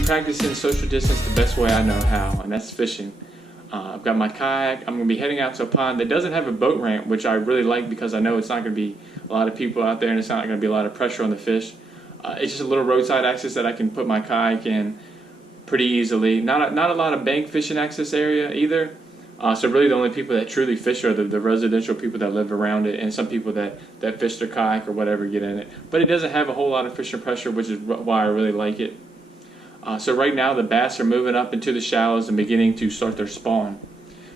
be practicing social distance the best way I know how, and that's fishing. I've got my kayak. I'm going to be heading out to a pond that doesn't have a boat ramp, which I really like because I know it's not going to be a lot of people out there and it's not going to be a lot of pressure on the fish. It's just a little roadside access that I can put my kayak in pretty easily. Not a lot of bank fishing access area either. So really the only people that truly fish are the residential people that live around it, and some people that fish their kayak or whatever get in it. But it doesn't have a whole lot of fishing pressure, which is why I really like it. So right now the bass are moving up into the shallows and beginning to start their spawn.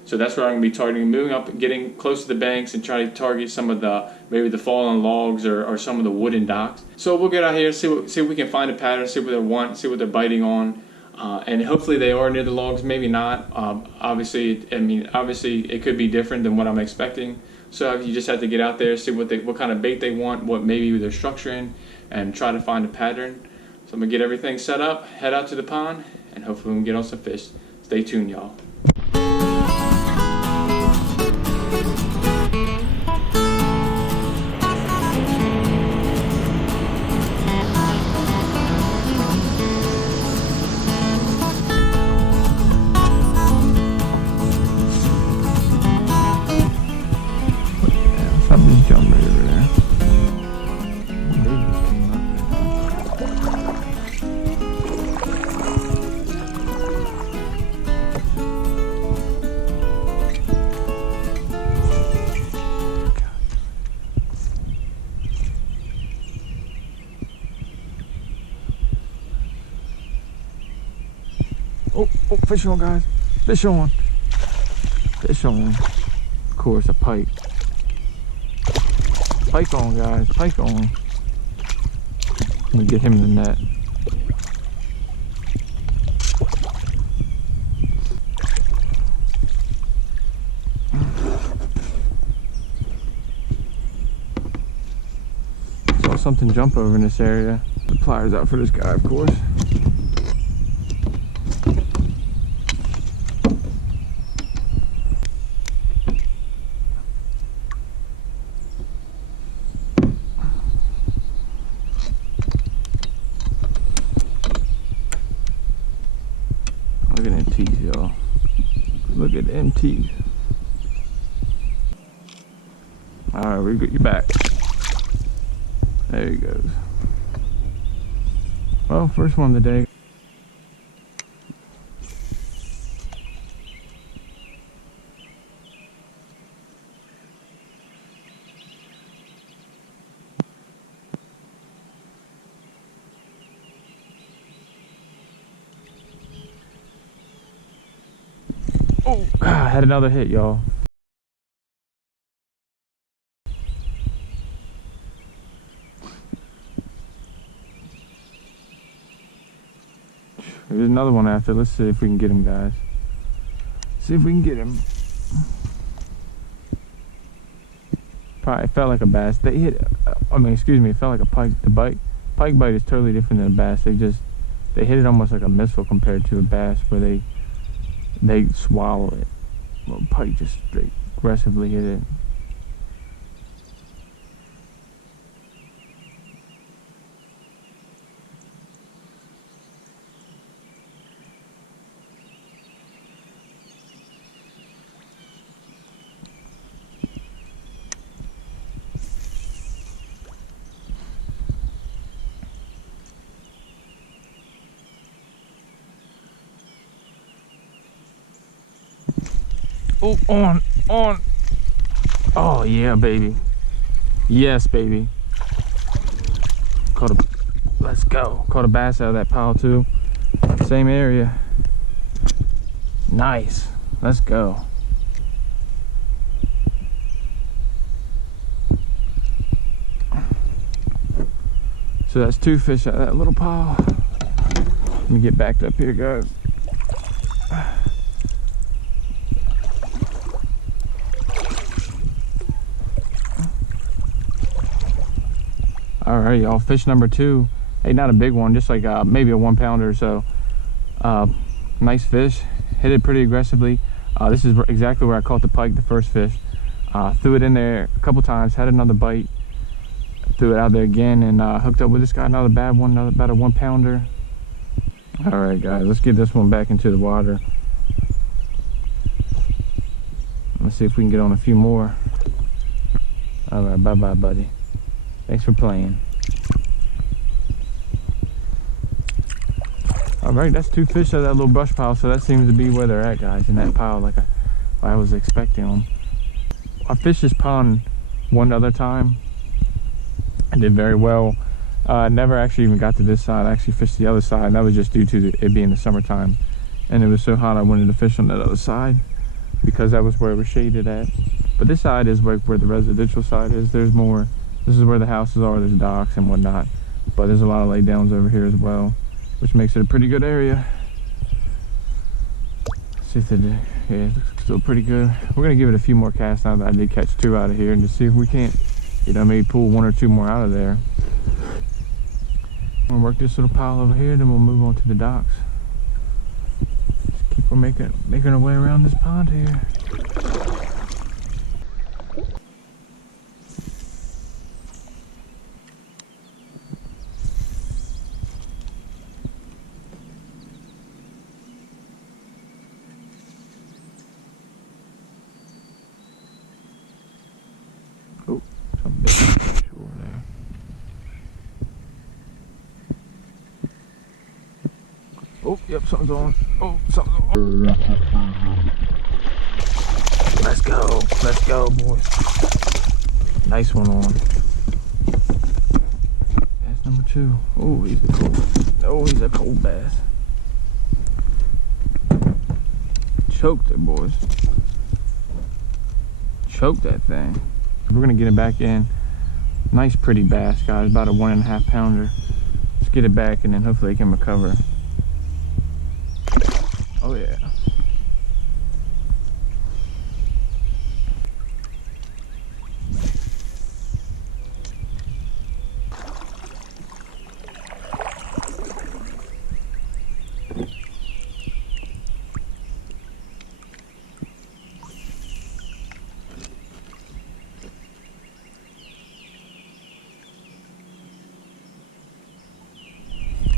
So that's where I'm going to be targeting, moving up and getting close to the banks and try to target some of maybe the fallen logs or some of the wooden docks. So we'll get out here, see if we can find a pattern, see what they want, see what they're biting on. And hopefully they are near the logs, maybe not. Obviously it could be different than what I'm expecting. So you just have to get out there, see what kind of bait they want, what maybe they're structuring, and try to find a pattern. So I'm going to get everything set up, head out to the pond, and hopefully we can get on some fish. Stay tuned, y'all. Something's jumping right over there. Oh, fish on, guys. Fish on. Fish on. Of course, a pike. Pike on, guys. Pike on. I'm gonna get him in the net. Saw something jump over in this area. The pliers out for this guy, of course. Look at them teeth, y'all. Look at them teeth. Alright, we got you back. There he goes. Well, first one of the day. Oh, I had another hit, y'all. There's another one after. Let's see if we can get him, guys. See if we can get him. Probably felt like a bass. They hit. It felt like a pike. The pike bite is totally different than a bass. They hit it almost like a missile compared to a bass, where they swallow it. Well, pike just straight aggressively hit it. Oh, on. Oh, yeah, baby. Yes, baby. Let's go. Caught a bass out of that pile, too. Same area. Nice. Let's go. So that's 2 fish out of that little pile. Let me get backed up here, guys. Alright, y'all, fish number 2. Hey, not a big one, just like maybe a 1 pounder or so. Nice fish, hit it pretty aggressively. This is exactly where I caught the pike, the first fish. Threw it in there a couple times, had another bite, threw it out there again, and hooked up with this guy, another bad one, about a 1 pounder. Alright guys, let's get this one back into the water. Let's see if we can get on a few more. Alright, bye-bye, buddy. Thanks for playing. Alright, that's 2 fish out of that little brush pile, so that seems to be where they're at, guys, in that pile like I was expecting them. I fished this pond one other time. I did very well. Never actually even got to this side. I actually fished the other side, and that was just due to it being the summertime. And it was so hot I wanted to fish on that other side because that was where it was shaded at. But this side is where the residential side is. There's more. This is where the houses are. There's docks and whatnot. But there's a lot of laydowns over here as well, which makes it a pretty good area. Let's see if they do. Yeah, it looks still pretty good. We're going to give it a few more casts now that I did catch 2 out of here, and to see if we can't, you know, maybe pull 1 or 2 more out of there. I'm gonna work this little pile over here, then we'll move on to the docks. Just keep on making our way around this pond here. Oh, something big shore there. Oh, yep, something's on. Oh, something's on. Let's go, boys. Nice one on. Bass number 2. Oh, he's a cold bass. Choked it, boys. Choked that thing. We're gonna get it back in. Nice, pretty bass, guys. About a 1.5 pounder. Let's get it back, and then hopefully it can recover. Oh yeah.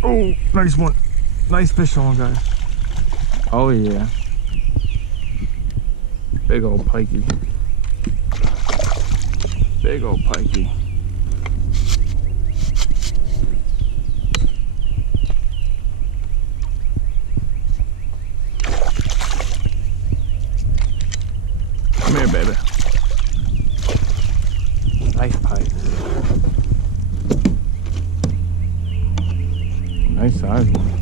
Oh, nice one. Nice fish on, guys. Oh yeah. Big old pikey. Big old pikey. Come here, baby. Nice pike. Nice size one.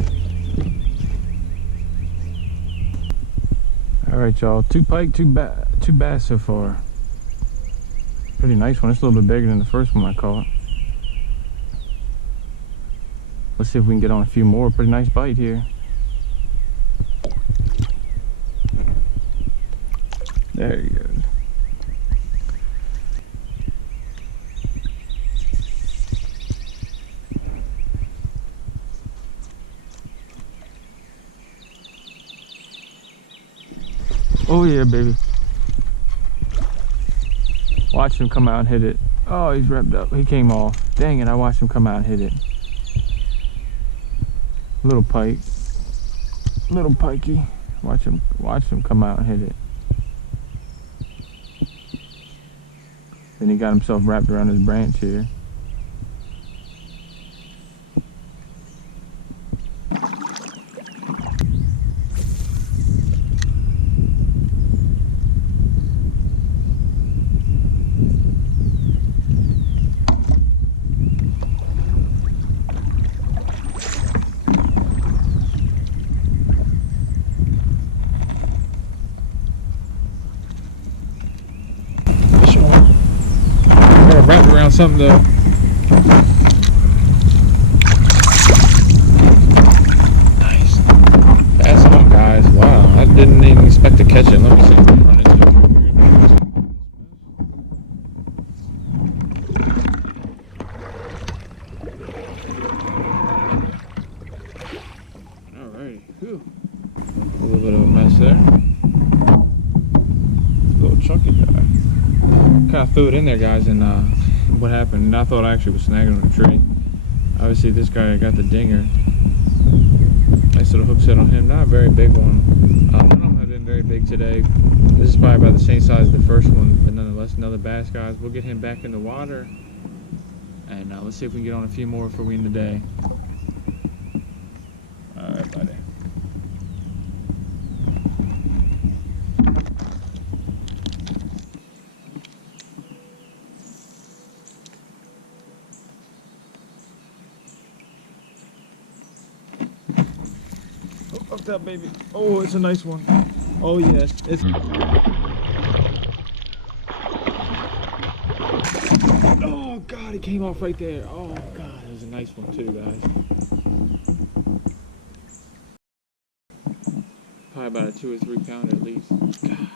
Alright, y'all, 2 pike, 2 bass so far. Pretty nice one. It's a little bit bigger than the first one I caught. Let's see if we can get on a few more. Pretty nice bite here. There he goes. Oh yeah, baby. Watch him come out and hit it. Oh, he's wrapped up. He came off. Dang it, I watched him come out and hit it. Little pike. Little pikey. Watch him come out and hit it. Then he got himself wrapped around his branch here. Wrap around something though. Nice. Bass on, guys. Wow, I didn't even expect to catch it. Let me see. Run into it. Alrighty. Whew. A little bit of a mess there. A little chunky guy. Kind of threw it in there, guys, and what happened, and I thought I actually was snagging on a tree. Obviously this guy got the dinger, little hook set on him. Not a very big one. None of them have been very big today. This is probably about the same size as the first one, but nonetheless, another bass, guys. We'll get him back in the water, and let's see if we can get on a few more before we end the day. All right, buddy. Hooked up, baby. Oh, it's a nice one. Oh yes, it's. Oh God, it came off right there. Oh God, it was a nice one too, guys. Probably about a 2 or 3 pounder at least. God.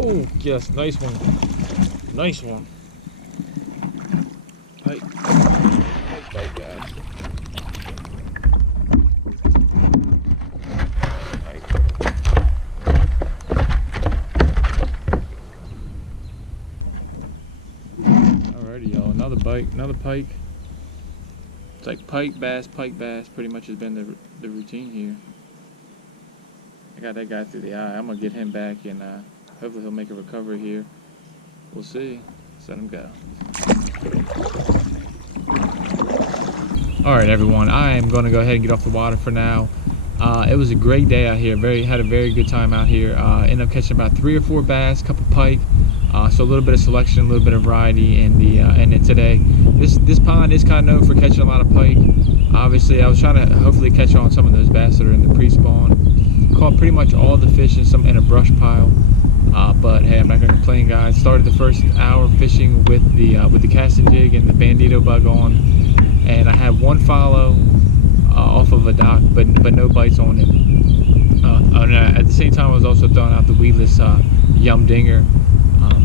Oh, yes, nice one. Nice one. Pike. Nice bite, guys. Alrighty, y'all. Another bite, another pike. It's like pike bass, pretty much has been the routine here. I got that guy through the eye. I'm going to get him back and hopefully he'll make a recovery here. We'll see. Let's let him go. Alright everyone, I am going to go ahead and get off the water for now. It was a great day out here. Had a very good time out here. Ended up catching about 3 or 4 bass, a couple pike. So a little bit of selection, a little bit of variety in the in today. This pond is kind of known for catching a lot of pike. Obviously, I was trying to hopefully catch on some of those bass that are in the pre-spawn. Caught pretty much all the fish in a brush pile. But hey, I'm not gonna complain, guys. Started the first hour fishing with the casting jig and the bandito bug on, and I had one follow off of a dock, but no bites on it. And at the same time, I was also throwing out the weedless yum dinger.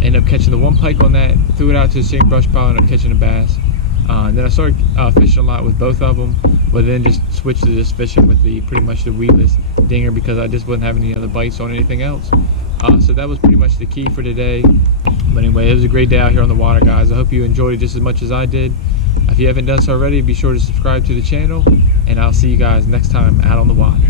Ended up catching the one pike on that, threw it out to the same brush pile, and ended up catching a bass. And then I started fishing a lot with both of them, but then just switched to just fishing with pretty much the weedless dinger because I just wasn't having any other bites on anything else. So that was pretty much the key for today. But anyway, it was a great day out here on the water, guys. I hope you enjoyed it just as much as I did. If you haven't done so already, be sure to subscribe to the channel, and I'll see you guys next time out on the water.